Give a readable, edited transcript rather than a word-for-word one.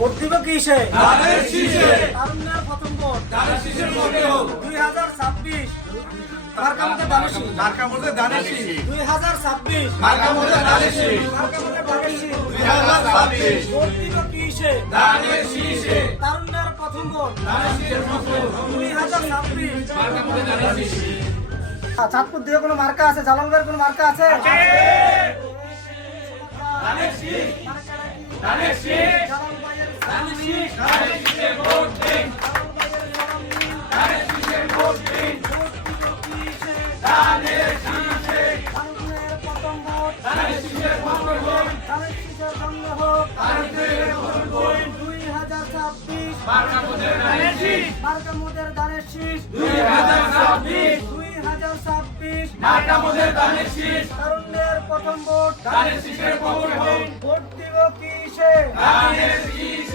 Vote দিব কিসে? ধানের শীষে। তারুণ্যের প্রথম ভোট ধানের শীষের ভোটে হোক। 2026 মার্কা মধ্যে ধানের শীষ। মার্কা মধ্যে ধানের শীষ। 2026 মার্কা মধ্যে ধানের শীষ। মার্কা মধ্যে ধানের শীষ। 2026 ভোট দিব কিসে? ধানের শীষে। তারুণ্যের প্রথম ভোট ধানের শীষের ভোটে হোক। 2026 মার্কা মধ্যে ধানের শীষ। চাঁদপুর দিয়ে কোনো মার্কা আছে? জালাল ভাইয়ের কোনো মার্কা আছে? ধানের শীষ। ধানের শীষ। জালাল ভাইয়ের ধানের শীষ। ধানের শীষে ভোট দিন। ধানের শীষে ভোট দিন। ধানের শীষে। তারুণ্যের প্রথম ভোট ধানের শীষের ভোটে হোক। ধানের শীষের জন্য হোক। তারুণ্যের প্রথম ভোট। 2026 মার্কা মধ্যে ধানের শীষ। মার্কা মোদের ধানের শীষ। 2026 2026 মার্কা মধ্যে ধানের শীষ। তারুণ্যের প্রথম ভোট ধানের শীষের ভোটে হোক। ভোট দিব কিসে? ধানের শীষ।